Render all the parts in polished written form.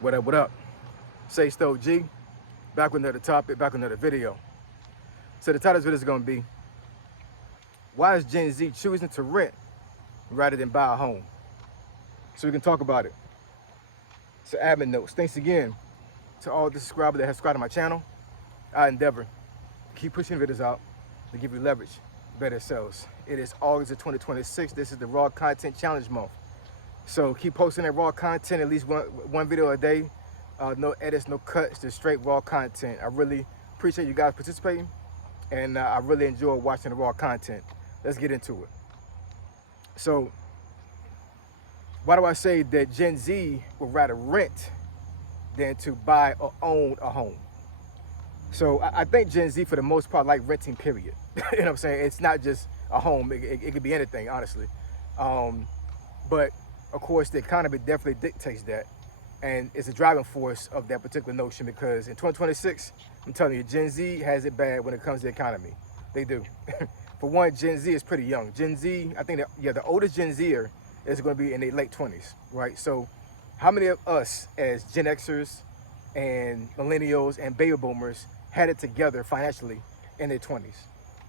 What up, what up? Say Stowe G, back with another topic, back with another video. So the title of this video is gonna be, why is Gen Z choosing to rent rather than buy a home? So we can talk about it. So admin notes, thanks again to all the subscribers that have subscribed to my channel. I endeavor to keep pushing videos out to give you leverage, better sales. It is August of 2026. This is the Raw Content Challenge month. So keep posting that raw content, at least one video a day. No edits, no cuts, just straight raw content. I really appreciate you guys participating, and I really enjoy watching the raw content. Let's get into it. So why do I say that Gen Z would rather rent than to buy or own a home? So I think Gen Z, for the most part, like renting, period. You know what I'm saying? It's not just a home. It could be anything, honestly. But of course, the economy definitely dictates that. And it's a driving force of that particular notion, because in 2026, I'm telling you, Gen Z has it bad when it comes to the economy. They do. For one, Gen Z is pretty young. Gen Z, I think that, the oldest Gen Zer is going to be in their late 20s, right? So how many of us as Gen Xers and millennials and baby boomers had it together financially in their 20s?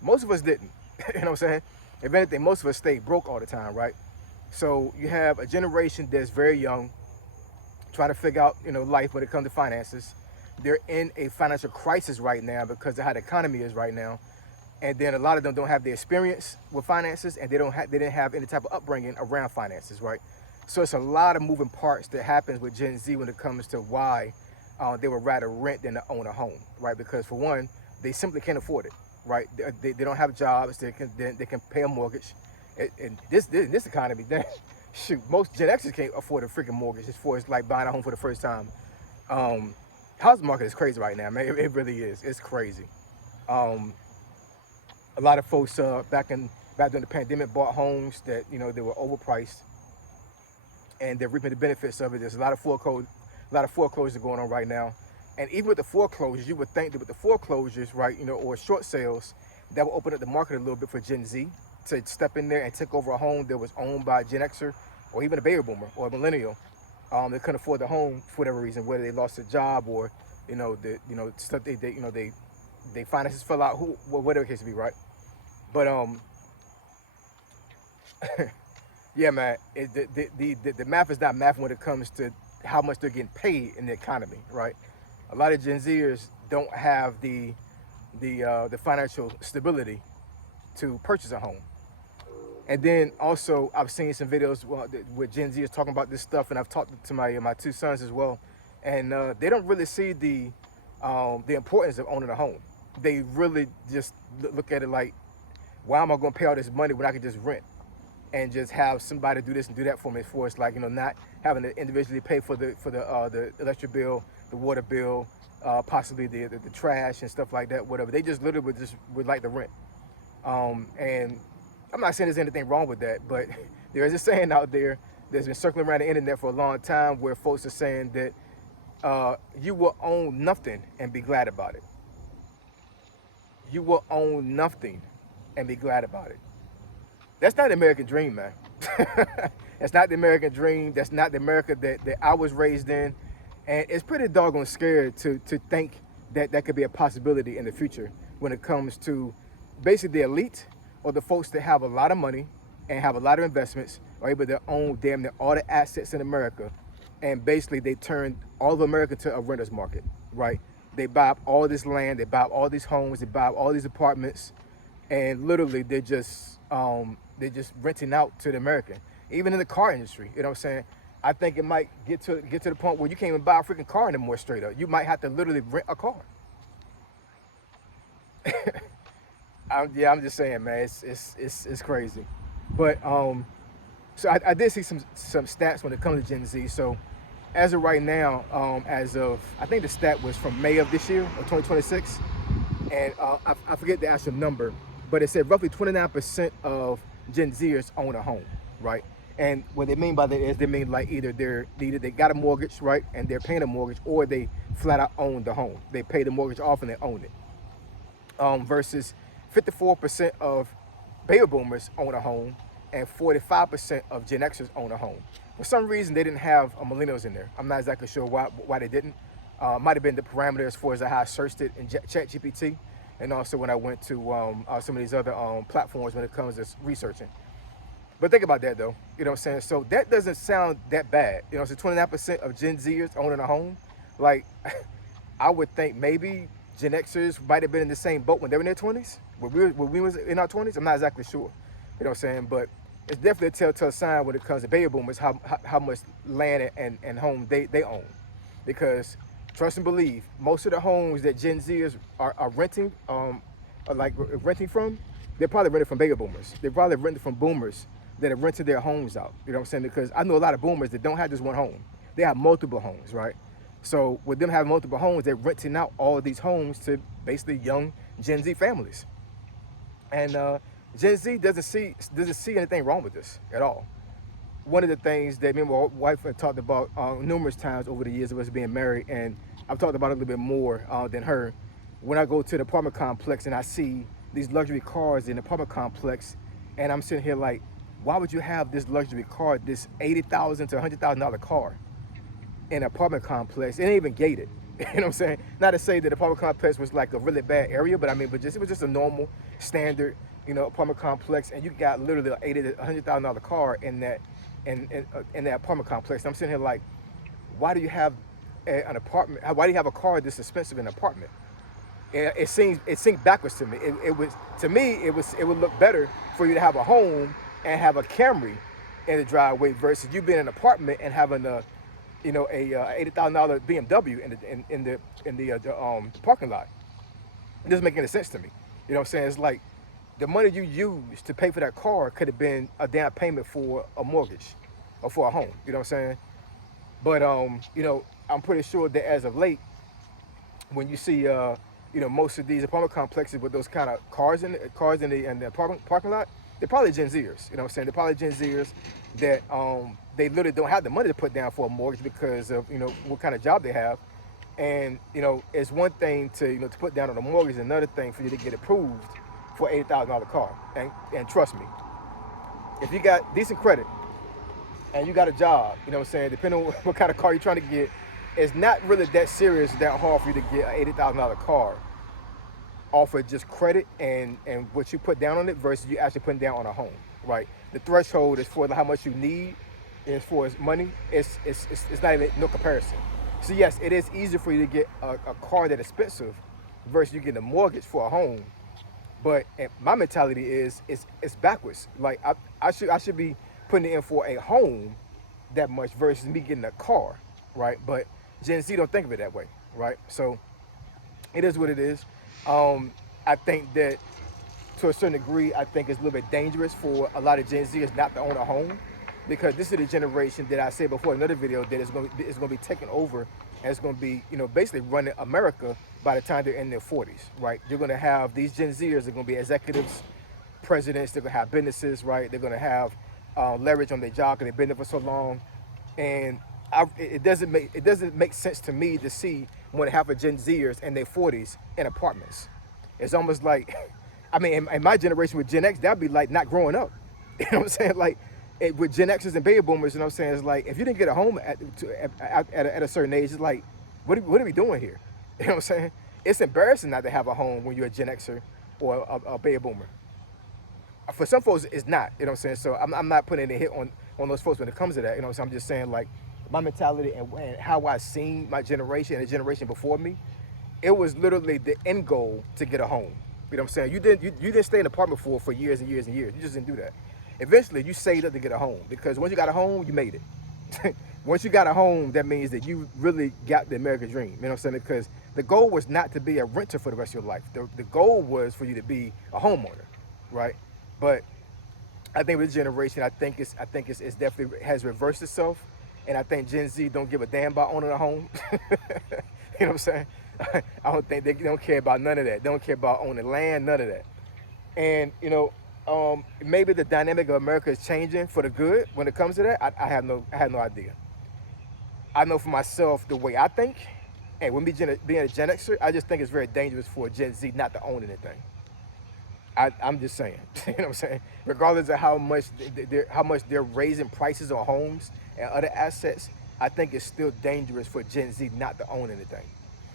Most of us didn't. You know what I'm saying? If anything, most of us stayed broke all the time, right? So you have a generation that's very young, trying to figure out, life when it comes to finances. They're in a financial crisis right now because of how the economy is right now. And then a lot of them don't have the experience with finances, and they didn't have any type of upbringing around finances, right? So it's a lot of moving parts that happens with Gen Z when it comes to why they would rather rent than to own a home, right? Because for one, they simply can't afford it, right? They don't have jobs. They can pay a mortgage. And this economy, shoot, most Gen Xers can't afford a freaking mortgage as far as like buying a home for the first time. Housing market is crazy right now, man. It really is. It's crazy. A lot of folks back during the pandemic bought homes that they were overpriced, and they're reaping the benefits of it. There's a lot of foreclosures going on right now, and even with the foreclosures, you would think that with the foreclosures, right, or short sales, that will open up the market a little bit for Gen Z to step in there and take over a home that was owned by a Gen Xer or even a baby boomer or a millennial. They couldn't afford the home for whatever reason, whether they lost a job or stuff they finances fell out, whatever the case be, right? But yeah, man, the math is not math when it comes to how much they're getting paid in the economy, right? A lot of Gen Zers don't have the financial stability to purchase a home. And then also, I've seen some videos where Gen Z is talking about this stuff, and I've talked to my two sons as well, and they don't really see the importance of owning a home. They really just look at it like, why am I going to pay all this money when I can just rent and just have somebody do this and do that for me? For it's like, not having to individually pay for the electric bill, the water bill, possibly the trash and stuff like that, whatever. They just literally would like to rent. And I'm not saying there's anything wrong with that, but there is a saying out there that's been circling around the internet for a long time where folks are saying that you will own nothing and be glad about it. You will own nothing and be glad about it. That's not the American dream, man. That's not the American dream. That's not the America that I was raised in. And it's pretty doggone scary to think that that could be a possibility in the future when it comes to basically the elite or the folks that have a lot of money and have a lot of investments are able to own damn near all the assets in America. And basically they turn all of America to a renter's market, right? They buy up all this land, they buy up all these homes, they buy up all these apartments, and literally they're just renting out to the American. Even in the car industry, you know what I'm saying? I think it might get to the point where you can't even buy a freaking car anymore straight up. You might have to literally rent a car. I'm just saying, man, it's crazy. But so I did see some stats when it comes to Gen Z. So as of right now, I think the stat was from May of this year, of 2026, and I forget the actual number, but it said roughly 29% of Gen Zers own a home, right? And what they mean by that is they mean like either they got a mortgage, right, and they're paying a mortgage, or they flat out own the home. They pay the mortgage off and they own it. Versus 54% of baby boomers own a home, and 45% of Gen Xers own a home. For some reason, they didn't have millennials in there. I'm not exactly sure why they didn't. Might have been the parameters as far as how I searched it in ChatGPT, and also when I went to some of these other platforms when it comes to researching. But think about that though, you know what I'm saying? So that doesn't sound that bad. You know, so 29% of Gen Zers owning a home. Like, I would think maybe Gen Xers might have been in the same boat when they were in their 20s, when we was in our 20s. I'm not exactly sure, you know what I'm saying? But it's definitely a telltale sign when it comes to baby boomers, how much land and home they own. Because trust and believe, most of the homes that Gen Zers are renting, are like renting from, they're probably rented from baby boomers. They're probably rented from boomers that have rented their homes out. You know what I'm saying? Because I know a lot of boomers that don't have just one home. They have multiple homes, right? So with them having multiple homes, they're renting out all of these homes to basically young Gen Z families. And Gen Z doesn't see anything wrong with this at all. One of the things that me and my wife have talked about numerous times over the years of us being married, and I've talked about it a little bit more than her. When I go to the apartment complex and I see these luxury cars in the apartment complex, and I'm sitting here like, why would you have this luxury car, this $80,000 to $100,000 car, in an apartment complex? It ain't even gated. You know what I'm saying? Not to say that the apartment complex was like a really bad area, but I mean, it was just a normal, standard, apartment complex, and you got literally an $80,000 to $100,000 car in that apartment complex. And I'm sitting here like, why do you have an apartment? Why do you have a car this expensive in an apartment? It seemed backwards to me. It was, to me, it would look better for you to have a home and have a Camry in the driveway versus you being in an apartment and having a $80,000 BMW in the parking lot. It doesn't make any sense to me. You know what I'm saying? It's like the money you use to pay for that car could have been a down payment for a mortgage or for a home. You know what I'm saying? But I'm pretty sure that as of late, when you see most of these apartment complexes with those kind of cars in the apartment parking lot, they're probably Gen Zers. You know what I'm saying? They're probably Gen Zers that they literally don't have the money to put down for a mortgage because of what kind of job they have. And it's one thing to to put down on a mortgage, another thing for you to get approved for $80,000 car. And trust me, if you got decent credit and you got a job, you know what I'm saying, depending on what kind of car you're trying to get, it's not really that serious, that hard for you to get an $80,000 car off of just credit and what you put down on it versus you actually putting down on a home, right? The threshold is for how much you need as far as money. It's not even no comparison. So yes, it is easier for you to get a car that's expensive versus you getting a mortgage for a home. But my mentality is it's backwards. Like I should be putting it in for a home that much versus me getting a car, right? But Gen Z don't think of it that way, right? So it is what it is. I think that to a certain degree, I think it's a little bit dangerous for a lot of Gen Zers not to own a home, because this is the generation that I said before in another video that is going to be taking over, and it's going to be basically running America by the time they're in their 40s, right? You're going to have these Gen Zers are going to be executives, presidents. They're going to have businesses, right? They're going to have leverage on their job because they've been there for so long, and it doesn't make sense to me to see more than half of Gen Zers in their 40s in apartments. It's almost like, I mean, in my generation with Gen X, that'd be like not growing up. You know what I'm saying? Like with Gen Xers and baby boomers, you know what I'm saying? It's like if you didn't get a home at a certain age, it's like, what are we doing here? You know what I'm saying? It's embarrassing not to have a home when you're a Gen Xer or a baby boomer. For some folks, it's not. You know what I'm saying? So I'm not putting any hit on those folks when it comes to that. You know what I'm saying? I'm just saying, like, my mentality and how I seen my generation and the generation before me, it was literally the end goal to get a home. You know what I'm saying? You didn't stay in an apartment for years and years and years. You just didn't do that. Eventually, you saved up to get a home, because once you got a home, you made it. Once you got a home, that means that you really got the American dream. You know what I'm saying? Because the goal was not to be a renter for the rest of your life. The goal was for you to be a homeowner, right? But I think with this generation, I think it's definitely has reversed itself. And I think Gen Z don't give a damn about owning a home. You know what I'm saying? I don't think they don't care about none of that. They don't care about owning land, none of that. And maybe the dynamic of America is changing for the good when it comes to that. I have no idea. I know for myself the way I think, and when being a Gen Xer, I just think it's very dangerous for a Gen Z not to own anything. I'm just saying, you know what I'm saying? Regardless of how much they're raising prices on homes and other assets, I think it's still dangerous for Gen Z not to own anything,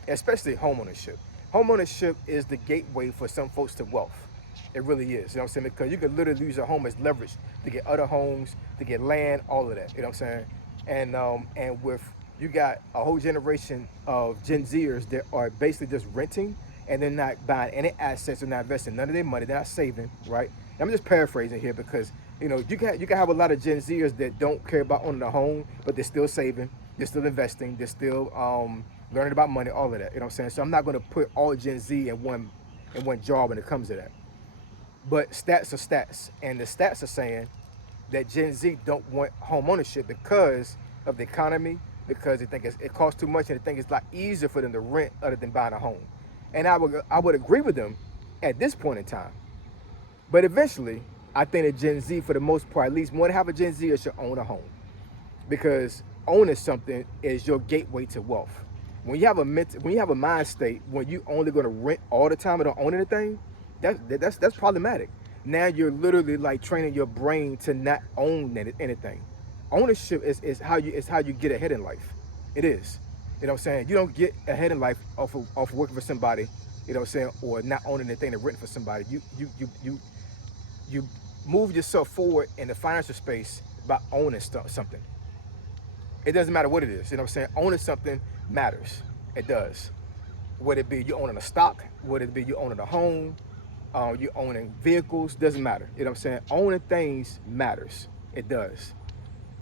especially homeownership. Homeownership is the gateway for some folks to wealth. It really is, you know what I'm saying? Because you could literally use your home as leverage to get other homes, to get land, all of that, you know what I'm saying? And with you got a whole generation of Gen Zers that are basically just renting and they're not buying any assets, they're not investing none of their money, they're not saving, right? I'm just paraphrasing here because you can have a lot of Gen Zers that don't care about owning a home, but they're still saving, they're still investing, they're still learning about money, all of that. You know what I'm saying? So I'm not going to put all Gen Z in one jar when it comes to that. But stats are stats, and the stats are saying that Gen Z don't want home ownership because of the economy, because they think it costs too much, and they think it's a lot easier for them to rent other than buying a home. And I would agree with them at this point in time. But eventually, I think that Gen Z, for the most part, at least more than half of Gen Z should own a home, because owning something is your gateway to wealth. When you have a mind state when you only going to rent all the time and don't own anything, that's problematic. Now you're literally like training your brain to not own anything. Ownership is how you get ahead in life. It is. You know what I'm saying? You don't get ahead in life off of working for somebody, you know what I'm saying, or not owning anything and renting for somebody. You move yourself forward in the financial space by owning something. It doesn't matter what it is. You know what I'm saying? Owning something matters. It does. Whether it be you owning a stock, whether it be you owning a home, you owning vehicles, doesn't matter. You know what I'm saying? Owning things matters. It does.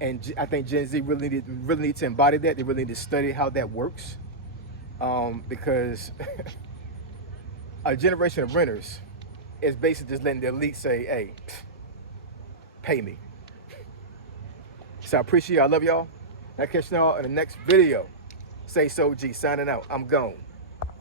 And I think Gen Z really need to embody that. They really need to study how that works, because a generation of renters is basically just letting the elite say, "Hey, pay me." So I appreciate y'all. I love y'all. I'll catch y'all in the next video. Say so, G. Signing out. I'm gone.